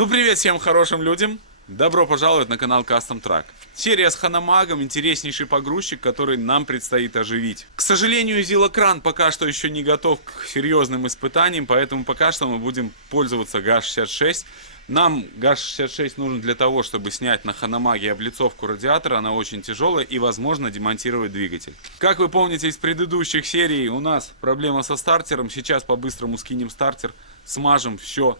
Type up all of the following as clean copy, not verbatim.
Ну привет всем хорошим людям! Добро пожаловать на канал Custom Truck. Серия с Ханамагом, интереснейший погрузчик, который нам предстоит оживить. К сожалению, Зилокран пока что еще не готов к серьезным испытаниям, поэтому пока что мы будем пользоваться ГАЗ-66. Нам ГАЗ-66 нужен для того, чтобы снять на Ханамаге облицовку радиатора, она очень тяжелая, и возможно демонтировать двигатель. Как вы помните из предыдущих серий, у нас проблема со стартером, сейчас по-быстрому скинем стартер, смажем все,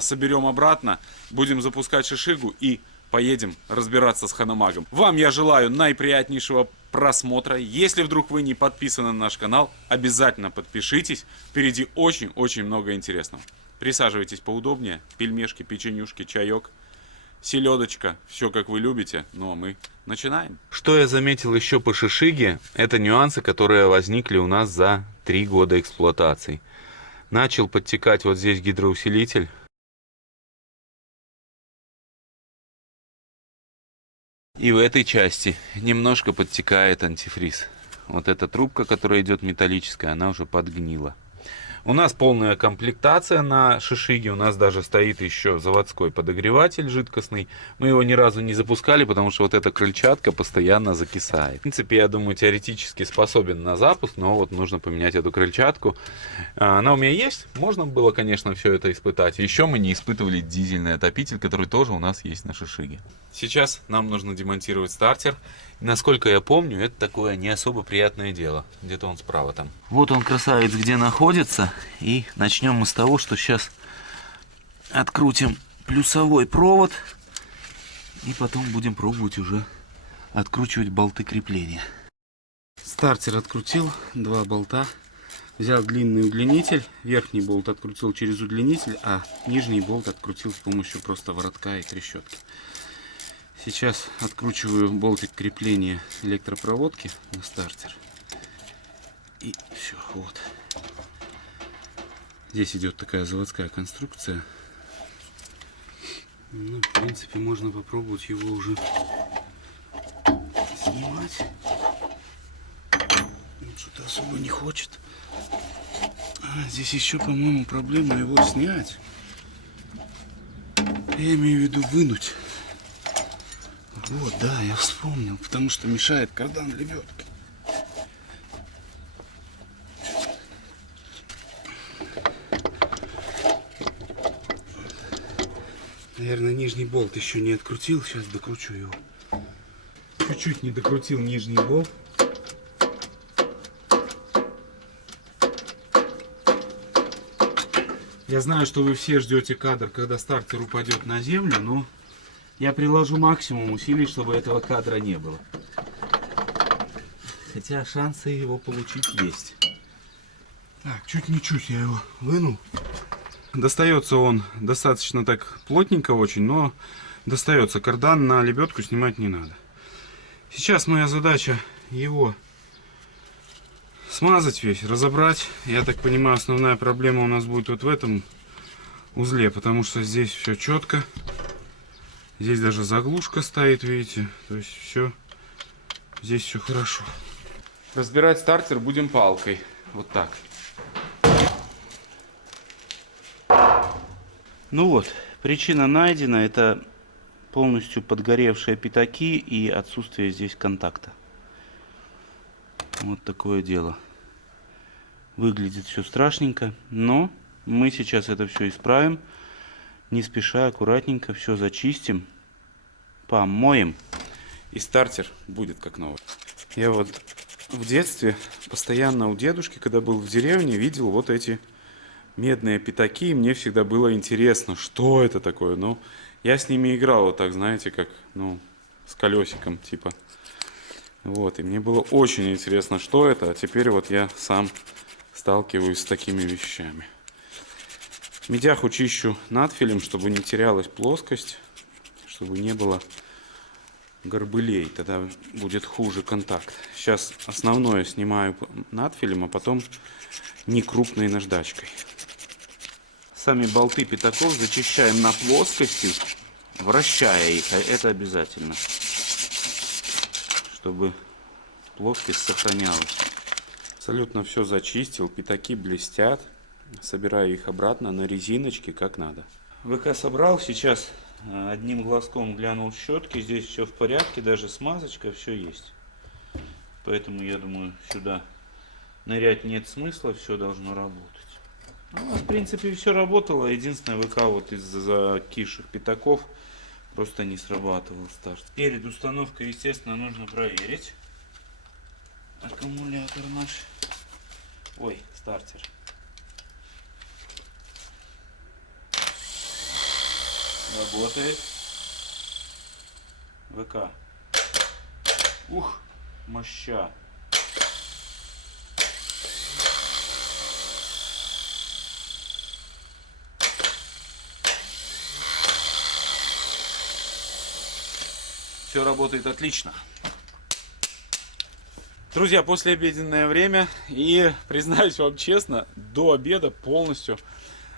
соберем обратно, будем запускать шишигу и поедем разбираться с Ханамагом. Вам я желаю наиприятнейшего просмотра. Если вдруг вы не подписаны на наш канал, обязательно подпишитесь. Впереди очень-очень много интересного. Присаживайтесь поудобнее. Пельмешки, печенюшки, чаек, селедочка. Все как вы любите. Ну а мы начинаем. Что я заметил еще по шишиге, это нюансы, которые возникли у нас за 3 года эксплуатации. Начал подтекать вот здесь гидроусилитель. И в этой части немножко подтекает антифриз. Вот эта трубка, которая идет металлическая, она уже подгнила. У нас полная комплектация на шишиге. У нас даже стоит еще заводской подогреватель жидкостный. Мы его ни разу не запускали, потому что вот эта крыльчатка постоянно закисает. В принципе, я думаю, теоретически способен на запуск, но вот нужно поменять эту крыльчатку. Она у меня есть. Можно было, конечно, все это испытать. Еще мы не испытывали дизельный отопитель, который тоже у нас есть на шишиге. Сейчас нам нужно демонтировать стартер. Насколько я помню, это такое не особо приятное дело. Где-то он справа там. Вот он, красавец, где находится. И начнем мы с того, что сейчас открутим плюсовой провод. И потом будем пробовать уже откручивать болты крепления. Стартер открутил, 2 болта. Взял длинный удлинитель. Верхний болт открутил через удлинитель, а нижний болт открутил с помощью просто воротка и трещотки. Сейчас откручиваю болтик крепления электропроводки на стартер. И все, вот. Здесь идет такая заводская конструкция. Ну, в принципе, можно попробовать его уже снимать. Что-то особо не хочет. Здесь еще, по-моему, проблема его снять. Я имею в виду вынуть. Вот, да, я вспомнил, потому что мешает кардан лебедки. Наверное, нижний болт еще не открутил, сейчас докручу его. Чуть-чуть не докрутил нижний болт. Я знаю, что вы все ждете кадр, когда стартер упадет на землю, но я приложу максимум усилий, чтобы этого кадра не было. Хотя шансы его получить есть. Так, чуть не чуть я его вынул. Достается он достаточно так плотненько очень, но достается. Кардан на лебедку снимать не надо. Сейчас моя задача его смазать весь, разобрать. Я так понимаю, основная проблема у нас будет вот в этом узле, потому что здесь все четко. Здесь даже заглушка стоит, видите. То есть все, здесь все хорошо. Разбирать стартер будем палкой. Вот так. Ну вот, причина найдена. Это полностью подгоревшие пятаки и отсутствие здесь контакта. Вот такое дело. Выглядит все страшненько, но мы сейчас это все исправим. Не спеша, аккуратненько все зачистим, помоем. И стартер будет как новый. Я вот в детстве постоянно у дедушки, когда был в деревне, видел вот эти медные пятаки. И мне всегда было интересно, что это такое. Ну, я с ними играл вот так, знаете, как, ну, с колесиком типа. Вот, и мне было очень интересно, что это. А теперь вот я сам сталкиваюсь с такими вещами. Медяху чищу надфилем, чтобы не терялась плоскость, чтобы не было горбылей, тогда будет хуже контакт. Сейчас основное снимаю надфилем, а потом некрупной наждачкой. Сами болты пятаков зачищаем на плоскости, вращая их, это обязательно, чтобы плоскость сохранялась. Абсолютно все зачистил, пятаки блестят. Собираю их обратно на резиночке, как надо. ВК собрал, сейчас одним глазком глянул щетки, здесь все в порядке, даже смазочка, все есть. Поэтому я думаю, сюда нырять нет смысла, все должно работать. Ну, в принципе, все работало. Единственное, ВК вот из-за закисших пятаков просто не срабатывал старт. Перед установкой, естественно, нужно проверить аккумулятор наш. Ой, стартер. Работает. ВК. Ух, моща. Все работает отлично. Друзья, послеобеденное время, и признаюсь вам честно, до обеда полностью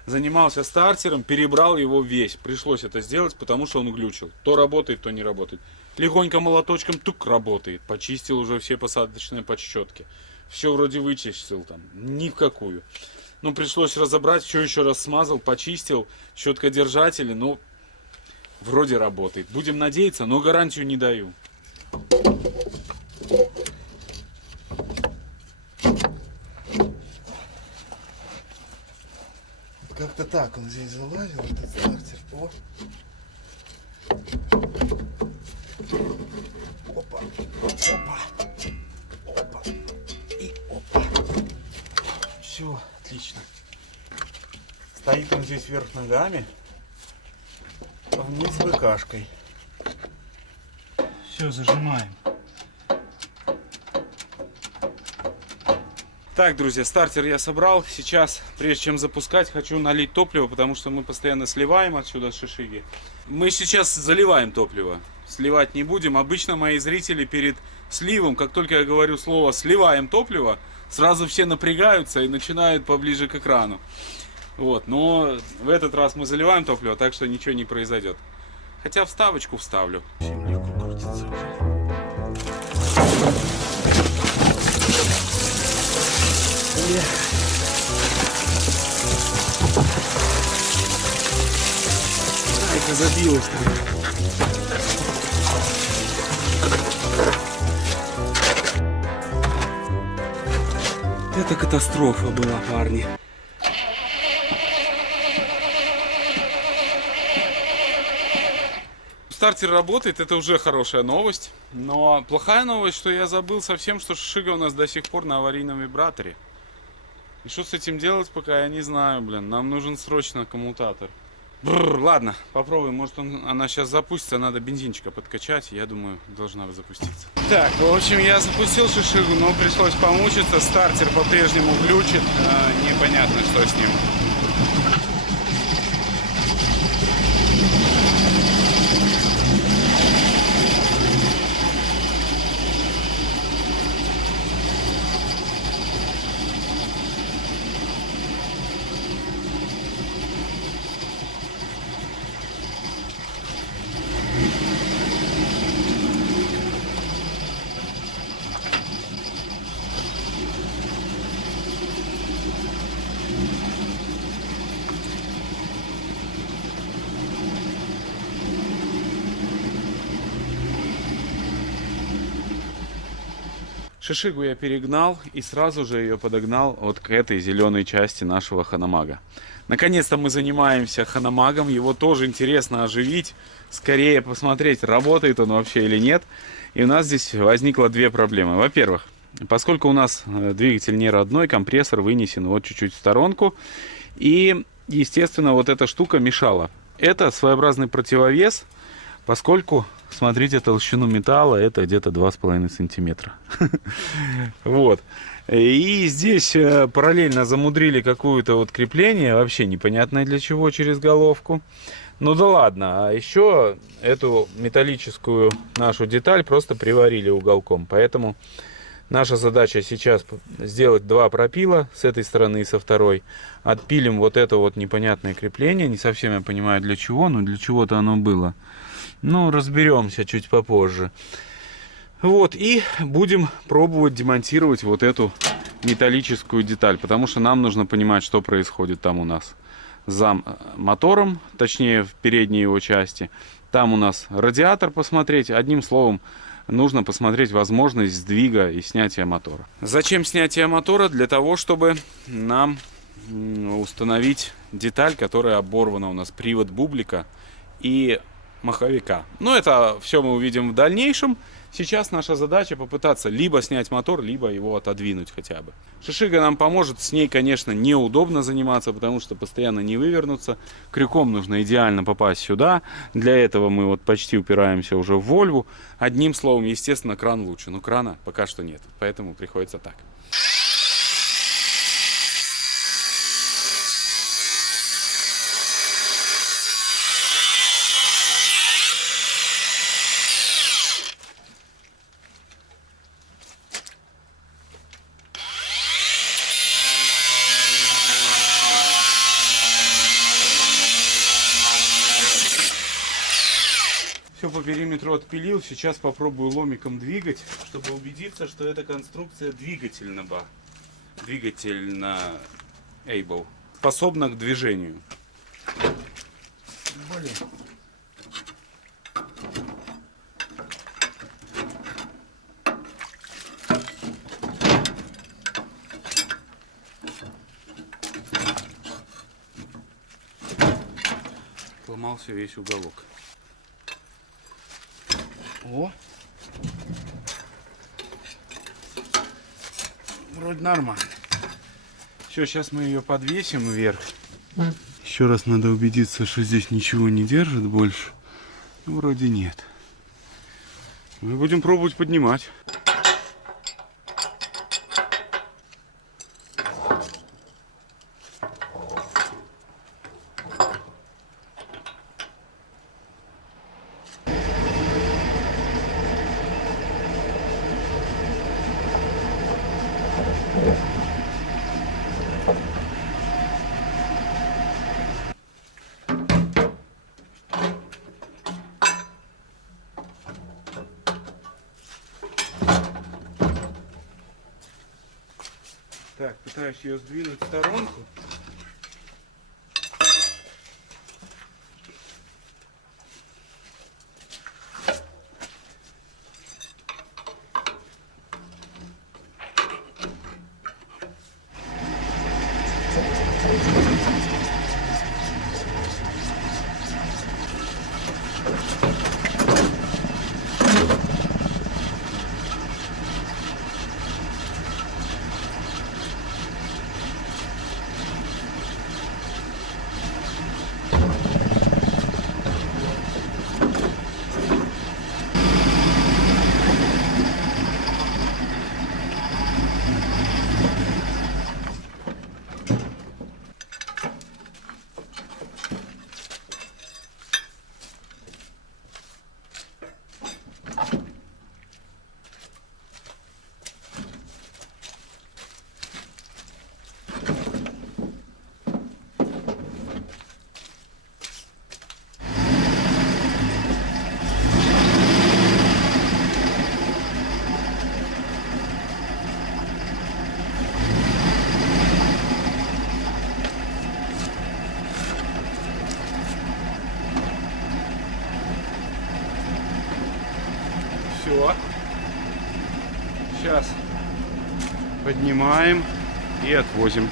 занимался стартером, перебрал его весь. Пришлось это сделать, потому что он глючил. То работает, то не работает. Легонько молоточком тук работает. Почистил уже все посадочные подщетки. Все вроде вычистил там, ни в какую. Ну, пришлось разобрать, все еще раз смазал, почистил. Щеткодержатели, ну, вроде работает. Будем надеяться, но гарантию не даю. Как-то так он здесь залазил, этот стартер. О. Опа, опа, опа и опа. Все, отлично. Стоит он здесь вверх ногами, а вниз ВКшкой. Все, зажимаем. Так, друзья, стартер я собрал. Сейчас, прежде чем запускать, хочу налить топливо, потому что мы постоянно сливаем отсюда с шишиги. Мы сейчас заливаем топливо. Сливать не будем. Обычно мои зрители перед сливом, как только я говорю слово «сливаем топливо», сразу все напрягаются и начинают поближе к экрану. Вот, но в этот раз мы заливаем топливо, так что ничего не произойдет. Хотя вставочку вставлю. Легко крутится уже. Айка забилась там. Это катастрофа была, парни. Стартер работает, это уже хорошая новость. Но плохая новость, что я забыл совсем, что шишига у нас до сих пор на аварийном вибраторе. И что с этим делать, пока я не знаю, блин. Нам нужен срочно коммутатор. Бррр, ладно, попробуем. Может она сейчас запустится, надо бензинчика подкачать. Я думаю, должна запуститься. Так, в общем, я запустил шишигу, но пришлось помучиться. Стартер по-прежнему глючит. Непонятно, что с ним. Шишигу я перегнал и сразу же ее подогнал вот к этой зеленой части нашего ханамага. Наконец-то мы занимаемся ханамагом, его тоже интересно оживить, скорее посмотреть, работает он вообще или нет. И у нас здесь возникло две проблемы. Во-первых, поскольку у нас двигатель не родной, компрессор вынесен вот чуть-чуть в сторонку, и, естественно, вот эта штука мешала. Это своеобразный противовес, поскольку, смотрите, толщину металла, это где-то 2,5 сантиметра. Вот. И здесь параллельно замудрили какое-то вот крепление, вообще непонятное для чего, через головку. Ну да ладно, а еще эту металлическую нашу деталь просто приварили уголком. Поэтому наша задача сейчас сделать два пропила с этой стороны и со второй. Отпилим вот это вот непонятное крепление. Не совсем я понимаю для чего, но для чего-то оно было. Ну, разберемся чуть попозже. Вот, и будем пробовать демонтировать вот эту металлическую деталь, потому что нам нужно понимать, что происходит там у нас. за мотором, точнее в передней его части. Там у нас радиатор посмотреть. Одним словом, нужно посмотреть возможность сдвига и снятия мотора. Зачем снятие мотора? Для того, чтобы нам установить деталь, которая оборвана у нас, привод бублика и маховика. Но это все мы увидим в дальнейшем. Сейчас наша задача попытаться либо снять мотор, либо его отодвинуть хотя бы. Шишига нам поможет. С ней, конечно, неудобно заниматься, потому что постоянно не вывернуться. Крюком нужно идеально попасть сюда. Для этого мы вот почти упираемся уже в Вольву. Одним словом, естественно, кран лучше. Но крана пока что нет, поэтому приходится так. Все по периметру отпилил. Сейчас попробую ломиком двигать, чтобы убедиться, что эта конструкция двигательна able, способна к движению. Блин. Сломался весь уголок. О! Вроде нормально. Все, сейчас мы ее подвесим вверх. Еще раз надо убедиться, что здесь ничего не держит больше. Вроде нет. Мы будем пробовать поднимать. Так, пытаюсь ее сдвинуть в сторонку. Все. Сейчас поднимаем и отвозим.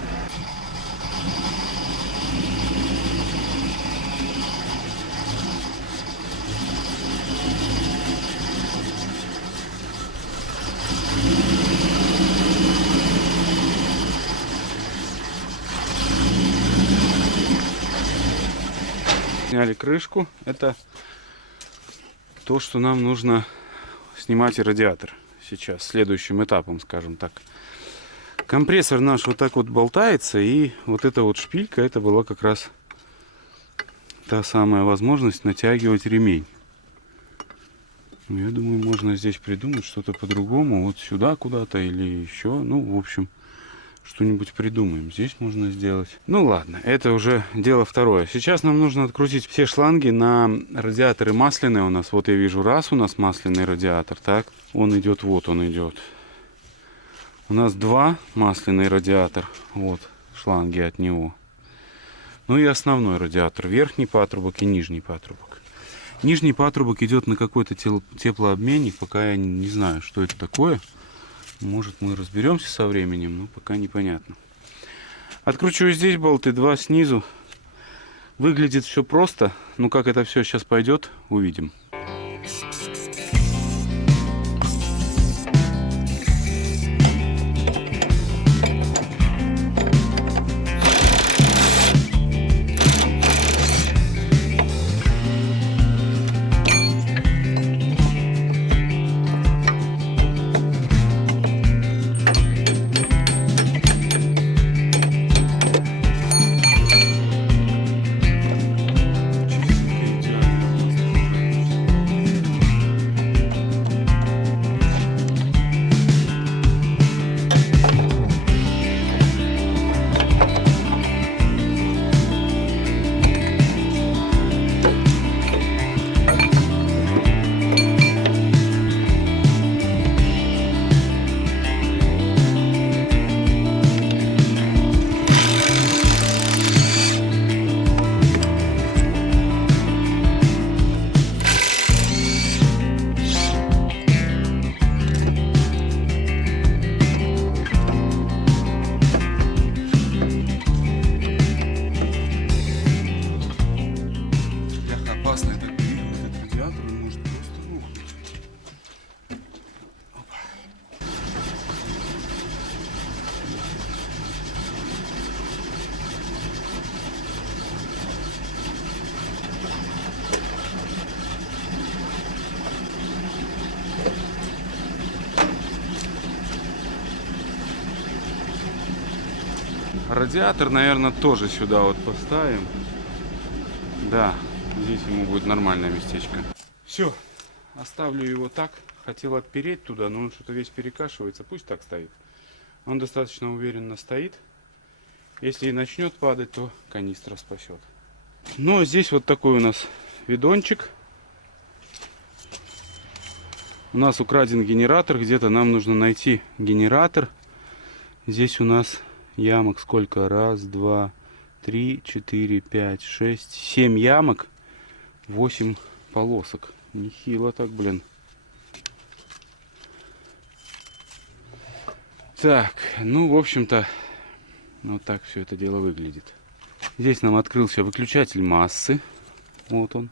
Сняли крышку. Это то, что нам нужно снимать радиатор сейчас, следующим этапом, скажем так. Компрессор наш вот так вот болтается, и вот эта вот шпилька, это была как раз та самая возможность натягивать ремень. Я думаю, можно здесь придумать что-то по-другому, вот сюда куда-то или еще, ну, в общем, что-нибудь придумаем. Здесь можно сделать. Ну ладно, это уже дело второе. Сейчас нам нужно открутить все шланги на радиаторы масляные у нас. Вот я вижу, раз у нас масляный радиатор, так, он идет, вот он идет. У нас два масляный радиатор, вот шланги от него. Ну и основной радиатор. Верхний патрубок и нижний патрубок. Нижний патрубок идет на какой-то теплообменник. Пока я не знаю, что это такое. Может, мы разберемся со временем, но пока непонятно. Откручиваю здесь болты, 2 снизу. Выглядит все просто. Но как это все сейчас пойдет, увидим. Радиатор, наверное, тоже сюда вот поставим. Да, здесь ему будет нормальное местечко. Все, оставлю его так. Хотел отпереть туда, но он что-то весь перекашивается. Пусть так стоит. Он достаточно уверенно стоит. Если и начнет падать, то канистра спасет. Ну, а здесь вот такой у нас бидончик. У нас украден генератор. Где-то нам нужно найти генератор. Здесь у нас ямок сколько? 1, 2, 3, 4, 5, 6, 7 ямок. 8 полосок. Нехило так, блин. Так, ну, в общем-то, вот так все это дело выглядит. Здесь нам открылся выключатель массы. Вот он.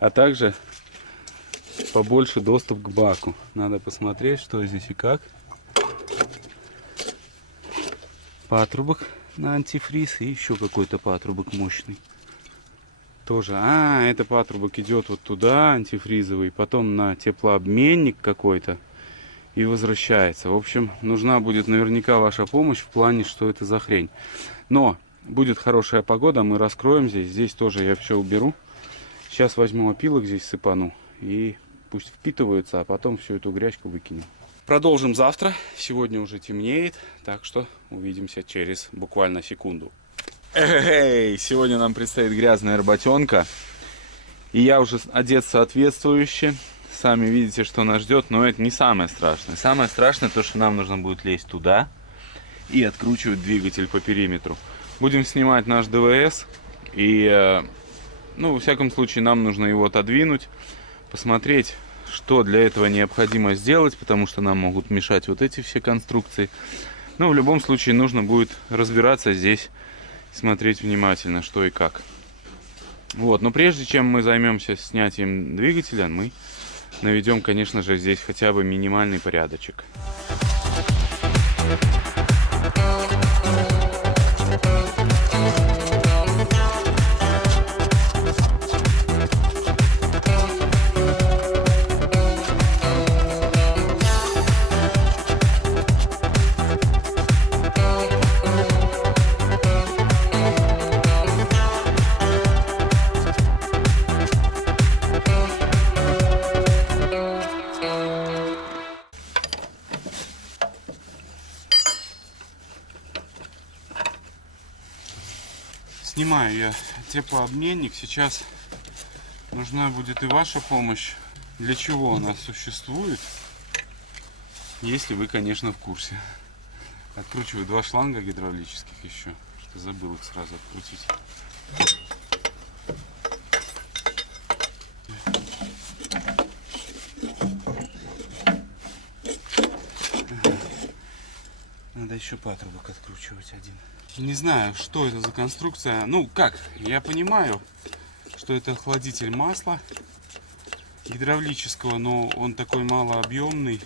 А также побольше доступ к баку. Надо посмотреть, что здесь и как. Патрубок на антифриз и еще какой-то патрубок мощный. Тоже. Это патрубок идет вот туда, антифризовый, потом на теплообменник какой-то и возвращается. В общем, нужна будет наверняка ваша помощь в плане, что это за хрень. Но будет хорошая погода, мы раскроем здесь. Здесь тоже я все уберу. Сейчас возьму опилок здесь сыпану и пусть впитываются, а потом всю эту грязьку выкинем. Продолжим завтра. Сегодня уже темнеет, так что увидимся через буквально секунду. Эй, сегодня нам предстоит грязная работенка. И я уже одет соответствующе. Сами видите, что нас ждет, но это не самое страшное. Самое страшное то, что нам нужно будет лезть туда и откручивать двигатель по периметру. Будем снимать наш ДВС. И, во всяком случае, нам нужно его отодвинуть, посмотреть, что для этого необходимо сделать, потому что нам могут мешать вот эти все конструкции. Но в любом случае нужно будет разбираться здесь, смотреть внимательно, что и как. Вот, но прежде чем мы займемся снятием двигателя, мы наведем, конечно же, здесь хотя бы минимальный порядочек. Снимаю я теплообменник. Сейчас нужна будет и ваша помощь. Для чего она существует, если вы, конечно, в курсе. Откручиваю 2 шланга гидравлических еще, что-то забыл их сразу открутить. Надо еще патрубок откручивать один. Не знаю, что это за конструкция. Ну как, я понимаю, что это охладитель масла гидравлического, но он такой малообъемный.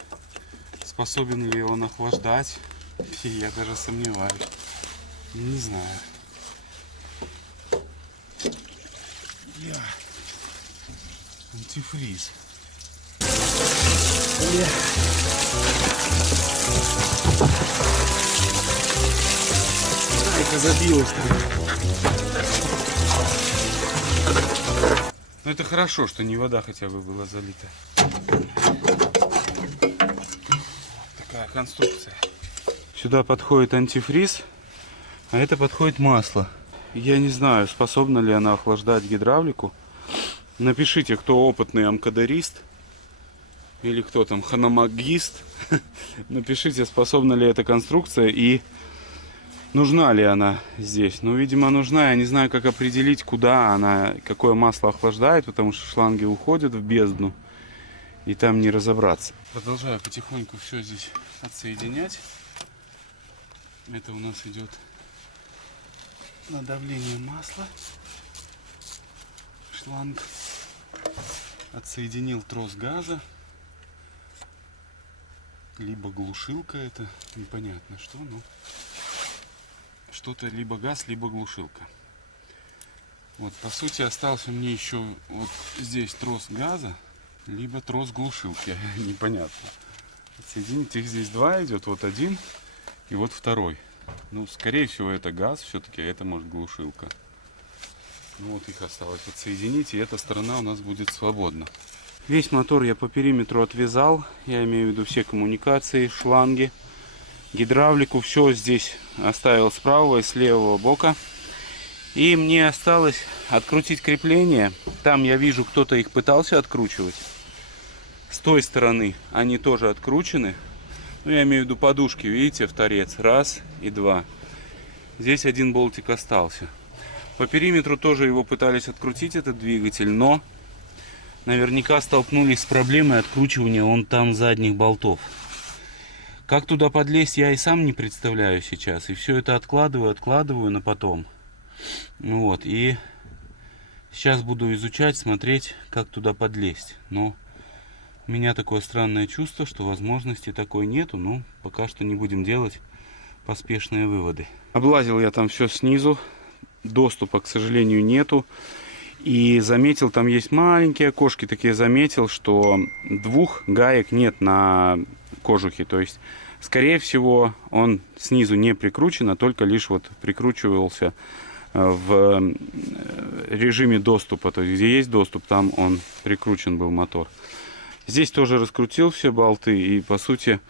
Способен ли он охлаждать? Я даже сомневаюсь. Не знаю. Антифриз. Айка забилась там. Ну это хорошо, что не вода хотя бы была залита. Такая конструкция. Сюда подходит антифриз, а это подходит масло. Я не знаю, способна ли она охлаждать гидравлику. Напишите, кто опытный амкадерист или кто там ханамагист. Напишите, способна ли эта конструкция и нужна ли она здесь. Ну, видимо, нужна. Я не знаю, как определить, куда она, какое масло охлаждает, потому что шланги уходят в бездну, и там не разобраться. Продолжаю потихоньку все здесь отсоединять. Это у нас идет на давление масла. Шланг. Отсоединил трос газа. Либо глушилка это, непонятно что, но что-то либо газ, либо глушилка. Вот, по сути, остался мне еще вот здесь трос газа, либо трос глушилки, непонятно. Отсоединить их здесь два идет, вот один и вот второй. Ну, скорее всего, это газ все-таки, а это может глушилка. Ну вот их осталось отсоединить, и эта сторона у нас будет свободна. Весь мотор я по периметру отвязал, я имею в виду все коммуникации, шланги, гидравлику, все здесь оставил с правого и с левого бока. И мне осталось открутить крепление. Там я вижу, кто-то их пытался откручивать. С той стороны они тоже откручены. Ну, я имею в виду подушки, видите, в торец. Раз и два. Здесь один болтик остался. По периметру тоже его пытались открутить, этот двигатель, но наверняка столкнулись с проблемой откручивания вон там задних болтов. Как туда подлезть, я и сам не представляю сейчас. И все это откладываю на потом. Ну вот, и сейчас буду изучать, смотреть, как туда подлезть. Но у меня такое странное чувство, что возможности такой нету. Ну, пока что не будем делать поспешные выводы. Облазил я там все снизу. Доступа, к сожалению, нету. И заметил, там есть маленькие окошки такие, заметил, что двух гаек нет на кожухе. То есть, скорее всего, он снизу не прикручен, а только лишь вот прикручивался в режиме доступа. То есть, где есть доступ, там он прикручен был мотор. Здесь тоже раскрутил все болты и, по сути,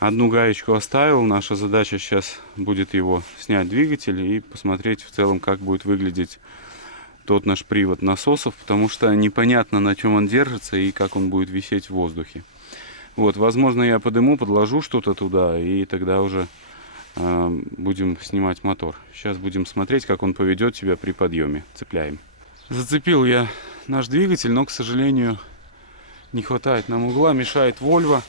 одну гаечку оставил. Наша задача сейчас будет его снять, двигатель, и посмотреть в целом, как будет выглядеть тот наш привод насосов, потому что непонятно, на чем он держится и как он будет висеть в воздухе. Вот, возможно, я подыму, подложу что-то туда, и тогда уже будем снимать мотор. Сейчас будем смотреть, как он поведет себя при подъеме. Цепляем. Зацепил я наш двигатель, но, к сожалению, не хватает нам угла, мешает Volvo.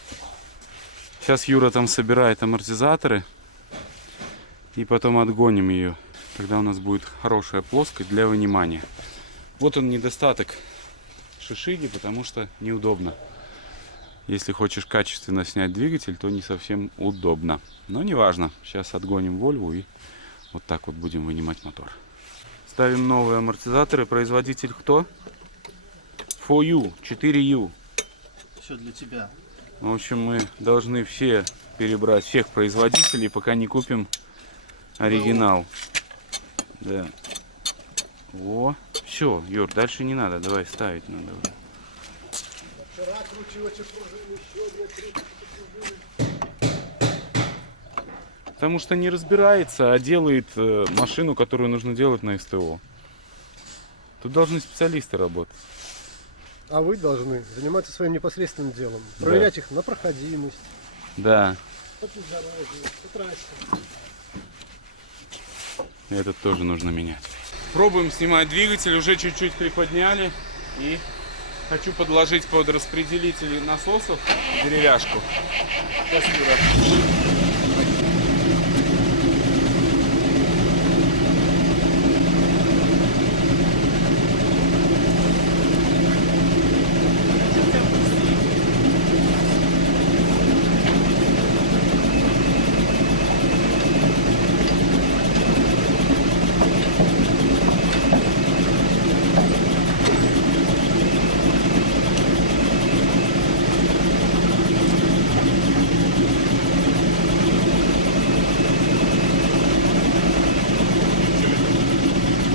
Сейчас Юра там собирает амортизаторы, и потом отгоним ее. Тогда у нас будет хорошая плоскость для вынимания. Вот он недостаток шишиги, потому что неудобно. Если хочешь качественно снять двигатель, то не совсем удобно. Но не важно. Сейчас отгоним Volvo и вот так вот будем вынимать мотор. Ставим новые амортизаторы. Производитель кто? 4U, 4U. Все для тебя. В общем, мы должны все перебрать, всех производителей, пока не купим оригинал. Да. Во. Все, Юр, дальше не надо. Давай ставить надо. Потому что не разбирается, а делает машину, которую нужно делать на СТО. Тут должны специалисты работать. А вы должны заниматься своим непосредственным делом. Проверять их на проходимость. Да. По бездорожью, по трассе. Этот тоже нужно менять. Пробуем снимать двигатель, уже чуть-чуть приподняли. И хочу подложить под распределитель насосов деревяшку. Сейчас, Юра.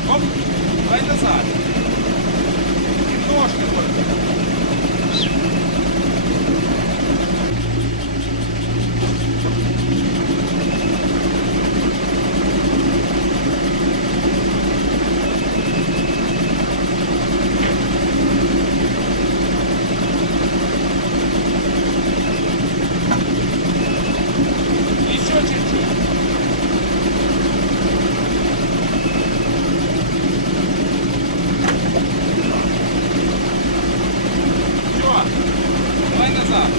Оп, давай назад. Немножко только. Еще чуть-чуть. Все, давай назад.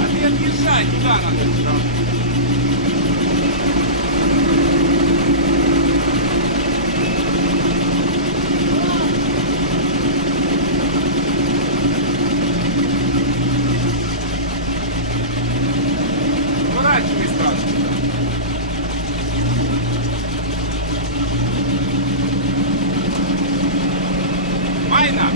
А ты отъезжай, туда надо все равно. Поворачивай сразу. Майна!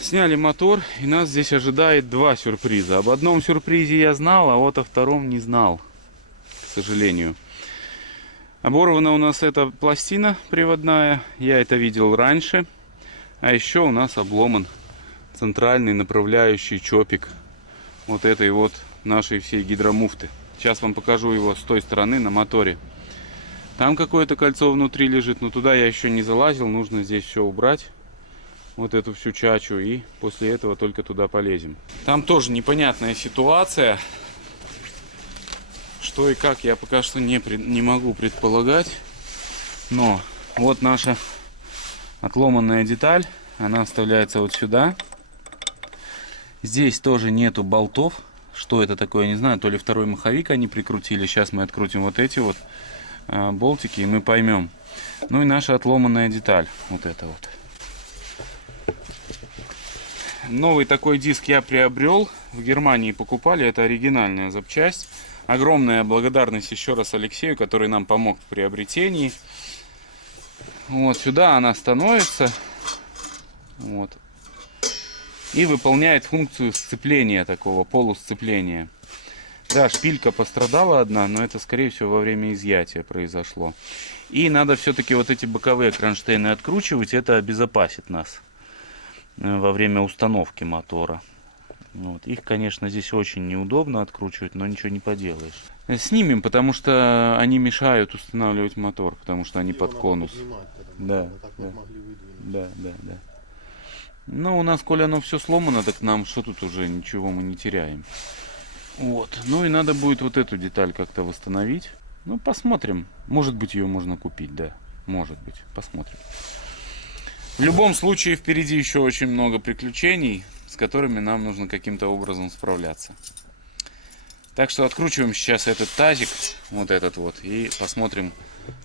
Сняли мотор, и нас здесь ожидает два сюрприза. Об одном сюрпризе я знал, а вот о втором не знал, к сожалению. Оборвана у нас эта пластина приводная, я это видел раньше. А еще у нас обломан центральный направляющий чопик вот этой вот нашей всей гидромуфты. Сейчас вам покажу его с той стороны на моторе. Там какое-то кольцо внутри лежит, но туда я еще не залазил, нужно здесь все убрать. Вот эту всю чачу, и после этого только туда полезем. Там тоже непонятная ситуация. Что и как я пока что не могу предполагать. Но вот наша отломанная деталь. Она вставляется вот сюда. Здесь тоже нету болтов. Что это такое, не знаю. То ли второй маховик они прикрутили. Сейчас мы открутим вот эти вот болтики, и мы поймем. Ну и наша отломанная деталь. Вот это вот. Новый такой диск я приобрел. В Германии покупали. Это оригинальная запчасть. Огромная благодарность еще раз Алексею, который нам помог в приобретении. Вот сюда она становится. Вот. И выполняет функцию сцепления, такого полусцепления. Да, шпилька пострадала одна, но это, скорее всего, во время изъятия произошло. И надо все-таки вот эти боковые кронштейны откручивать. Это обезопасит нас во время установки мотора. Вот. Их, конечно, здесь очень неудобно откручивать, но ничего не поделаешь. Снимем, потому что они мешают устанавливать мотор, потому что они под конус. Да, да. Да. Ну, у нас, коли оно все сломано, так нам что тут уже ничего мы не теряем. Вот. Ну и надо будет вот эту деталь как-то восстановить. Ну, посмотрим. Может быть, ее можно купить, да. Может быть. Посмотрим. В любом случае, впереди еще очень много приключений, с которыми нам нужно каким-то образом справляться. Так что откручиваем сейчас этот тазик, вот этот вот, и посмотрим,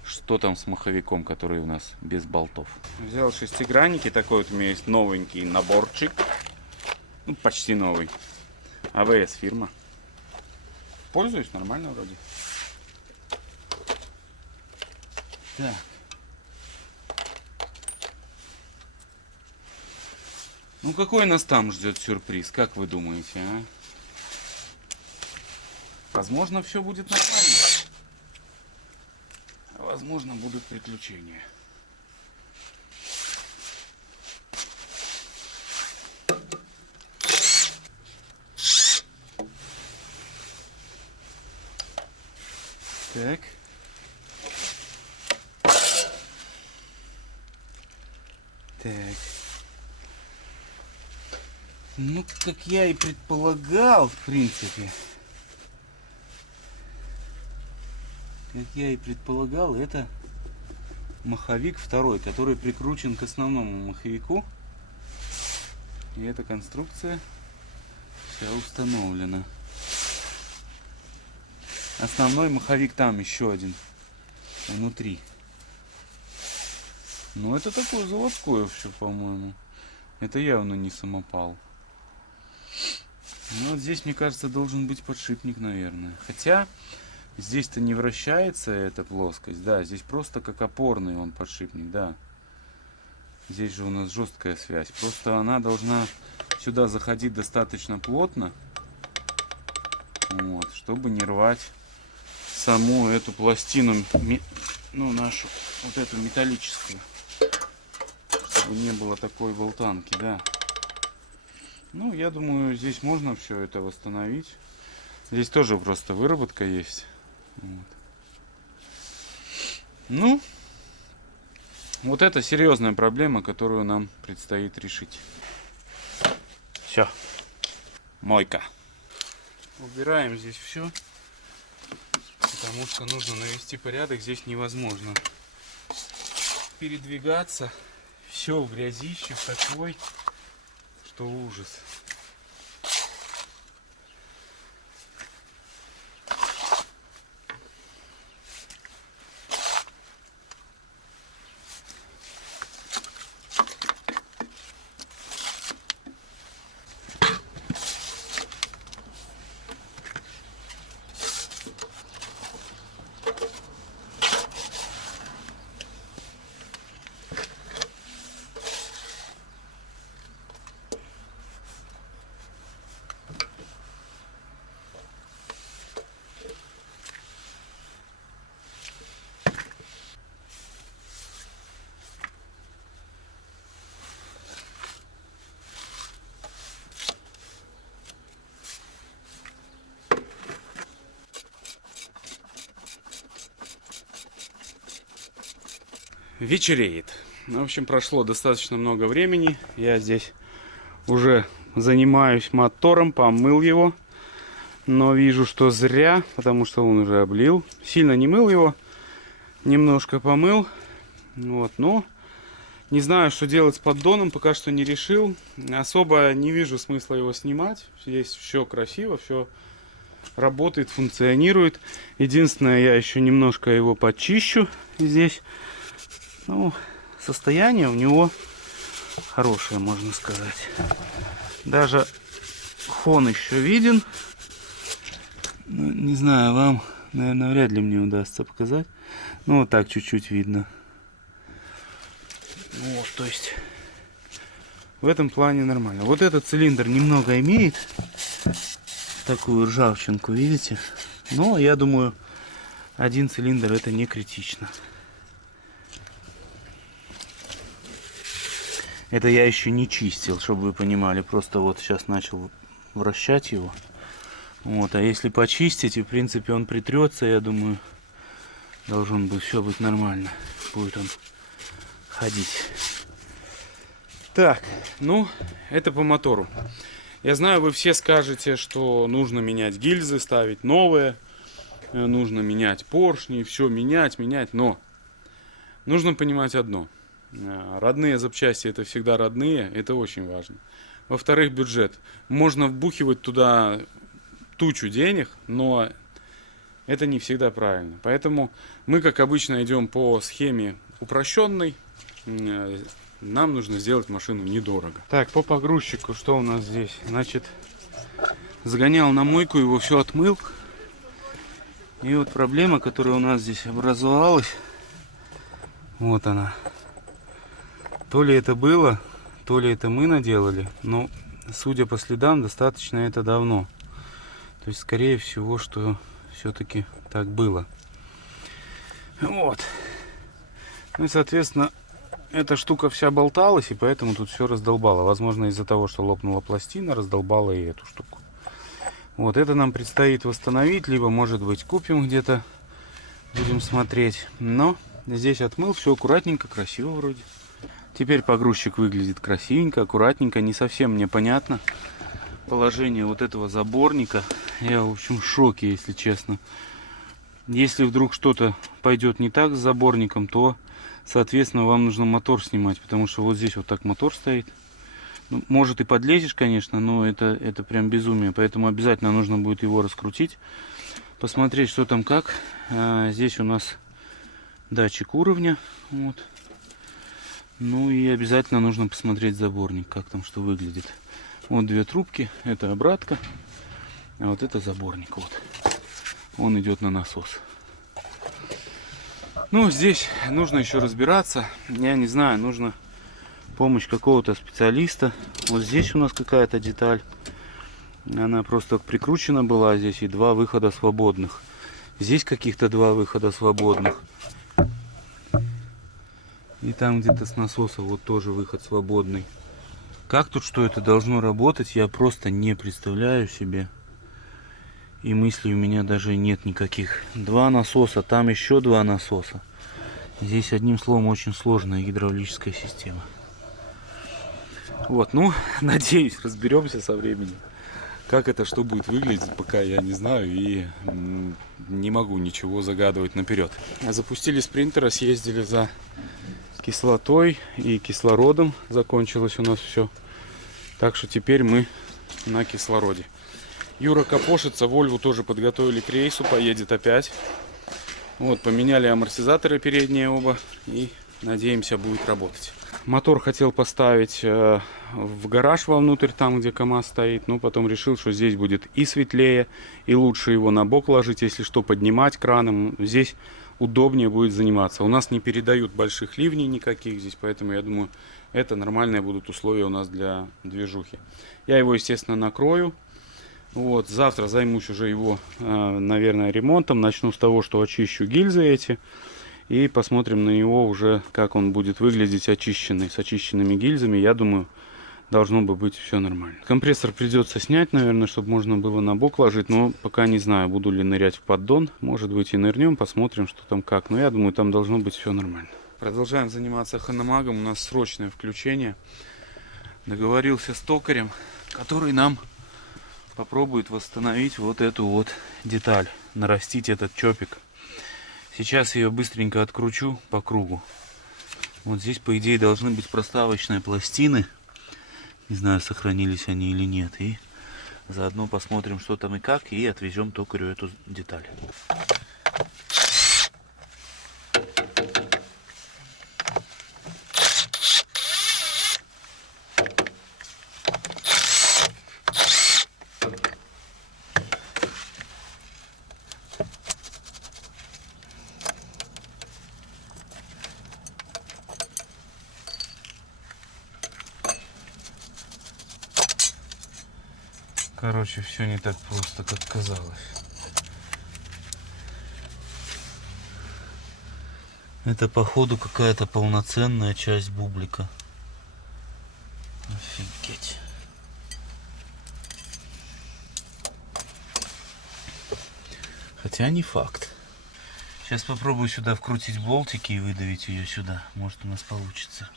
что там с маховиком, который у нас без болтов. Взял шестигранники, такой вот у меня есть новенький наборчик. Ну, почти новый. АВС фирма. Пользуюсь, нормально вроде. Так. Ну какой нас там ждет сюрприз, как вы думаете, а? Возможно, все будет нормально. А возможно, будут приключения. Так. Так. Ну, как я и предполагал, в принципе. Как я и предполагал, это маховик второй, который прикручен к основному маховику. И эта конструкция вся установлена. Основной маховик там еще один внутри. Ну это такое заводское все, по-моему. Это явно не самопал. Ну вот здесь, мне кажется, должен быть подшипник, наверное. Хотя здесь-то не вращается эта плоскость. Да, здесь просто как опорный он подшипник, да. Здесь же у нас жесткая связь. Просто она должна сюда заходить достаточно плотно. Вот, чтобы не рвать саму эту пластину, ну, нашу, вот эту металлическую. Чтобы не было такой болтанки, да. Ну, я думаю, здесь можно все это восстановить. Здесь тоже просто выработка есть. Вот. Ну, вот это серьезная проблема, которую нам предстоит решить. Все. Мойка. Убираем здесь все. Потому что нужно навести порядок. Здесь невозможно передвигаться. Все в грязище, в такой, что ужас. Вечереет. В общем, прошло достаточно много времени. Я здесь уже занимаюсь мотором, помыл его. Но вижу, что зря, потому что он уже облил. Сильно не мыл его, немножко помыл. Вот, но не знаю, что делать с поддоном, пока что не решил. Особо не вижу смысла его снимать. Здесь все красиво, все работает, функционирует. Единственное, я еще немножко его почищу здесь. Ну, состояние у него хорошее, можно сказать. Даже хон еще виден. Ну, не знаю, вам, наверное, вряд ли мне удастся показать. Ну, вот так чуть-чуть видно. Вот, то есть в этом плане нормально. Вот этот цилиндр немного имеет такую ржавчинку, видите? Но я думаю, один цилиндр это не критично. Это я еще не чистил, чтобы вы понимали. Просто вот сейчас начал вращать его. Вот, а если почистить, и в принципе он притрется, я думаю, должен быть все быть нормально. Будет он ходить. Так, ну, это по мотору. Я знаю, вы все скажете, что нужно менять гильзы, ставить новые. Нужно менять поршни, все менять, но нужно понимать одно. Родные запчасти это всегда родные, это очень важно. Во-вторых, бюджет. Можно вбухивать туда тучу денег, но это не всегда правильно. Поэтому мы, как обычно, идем по схеме упрощенной. Нам нужно сделать машину недорого. Так, по погрузчику, что у нас здесь? Значит, загонял на мойку, его все отмыл. И вот проблема, которая у нас здесь образовалась, вот она. То ли это было, то ли это мы наделали, но, судя по следам, достаточно это давно. То есть, скорее всего, что все-таки так было. Вот. Ну и, соответственно, эта штука вся болталась, и поэтому тут все раздолбало. Возможно, из-за того, что лопнула пластина, раздолбала и эту штуку. Вот это нам предстоит восстановить, либо, может быть, купим где-то, будем смотреть. Но здесь отмыл, все аккуратненько, красиво вроде. Теперь погрузчик выглядит красивенько, аккуратненько. Не совсем мне понятно положение вот этого заборника. Я, в общем, в шоке, если честно. Если вдруг что-то пойдет не так с заборником, то, соответственно, вам нужно мотор снимать, потому что вот здесь вот так мотор стоит. Ну, может и подлезешь, конечно, но это прям безумие, поэтому обязательно нужно будет его раскрутить, посмотреть, что там как. Здесь у нас датчик уровня, вот. Ну и обязательно нужно посмотреть заборник, как там что выглядит. Вот две трубки, это обратка, а вот это заборник, вот. Он идет на насос. Ну, здесь нужно еще разбираться. Я не знаю, нужно помощь какого-то специалиста. Вот здесь у нас какая-то деталь. Она просто прикручена была. Здесь и два выхода свободных. Здесь каких-то два выхода свободных. И там где-то с насоса вот тоже выход свободный. Как тут что это должно работать, я просто не представляю себе. И мыслей у меня даже нет никаких. Два насоса, там еще два насоса. Здесь, одним словом, очень сложная гидравлическая система. Вот, ну, надеюсь, разберемся со временем. Как это что будет выглядеть, пока я не знаю и не могу ничего загадывать наперед. Запустили с принтера, съездили за кислотой и кислородом. Закончилось у нас все. Так что теперь мы на кислороде. Юра копошится, Вольву тоже подготовили к рейсу, поедет опять. Вот, поменяли амортизаторы передние оба и, надеемся, будет работать. Мотор хотел поставить в гараж вовнутрь, там где КамАЗ стоит, но потом решил, что здесь будет и светлее, и лучше его на бок ложить, если что, поднимать краном. Здесь удобнее будет заниматься. У нас не передают больших ливней никаких здесь, поэтому я думаю, это нормальные будут условия у нас для движухи. Я его, естественно, накрою. Вот, завтра займусь уже его, наверное, ремонтом. Начну с того, что очищу гильзы эти. И посмотрим на него уже, как он будет выглядеть очищенный. С очищенными гильзами, я думаю, должно бы быть все нормально. Компрессор придется снять, наверное, чтобы можно было на бок ложить. Но пока не знаю, буду ли нырять в поддон. Может быть и нырнем, посмотрим, что там как. Но я думаю, там должно быть все нормально. Продолжаем заниматься хономагом. У нас срочное включение. Договорился с токарем, который нам попробует восстановить вот эту вот деталь, нарастить этот чопик. Сейчас ее быстренько откручу по кругу. Вот здесь, по идее, должны быть проставочные пластины. Не знаю, сохранились они или нет. И заодно посмотрим, что там и как, и отвезем токарю эту деталь. Короче, все не так просто, как казалось. Это, походу, какая-то полноценная часть бублика. Офигеть. Хотя не факт. Сейчас попробую сюда вкрутить болтики и выдавить ее сюда. Может, у нас получится.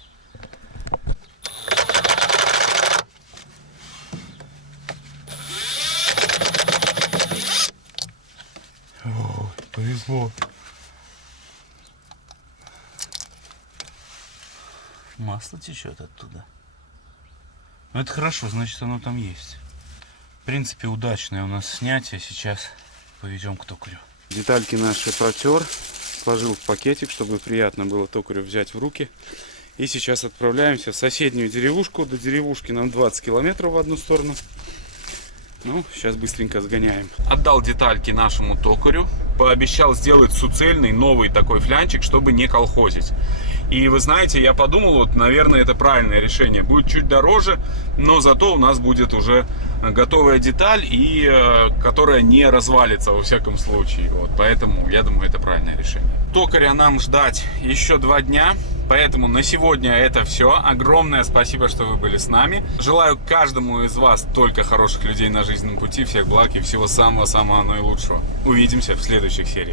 Повезло. Масло течет оттуда. Но это хорошо, значит, оно там есть. В принципе, удачное у нас снятие. Сейчас повезем к токарю. Детальки наши протер, сложил в пакетик, чтобы приятно было токарю взять в руки. И сейчас отправляемся в соседнюю деревушку. До деревушки нам 20 километров в одну сторону. Ну, сейчас быстренько сгоняем. Отдал детальки нашему токарю. Пообещал сделать суцельный, новый такой флянчик, чтобы не колхозить. И вы знаете, я подумал, вот, наверное, это правильное решение. Будет чуть дороже, но зато у нас будет уже готовая деталь, и которая не развалится во всяком случае. Вот, поэтому я думаю, это правильное решение. Токаря нам ждать еще 2 дня. Поэтому на сегодня это все. Огромное спасибо, что вы были с нами. Желаю каждому из вас только хороших людей на жизненном пути, всех благ и всего самого-самого наилучшего. Увидимся в следующих сериях.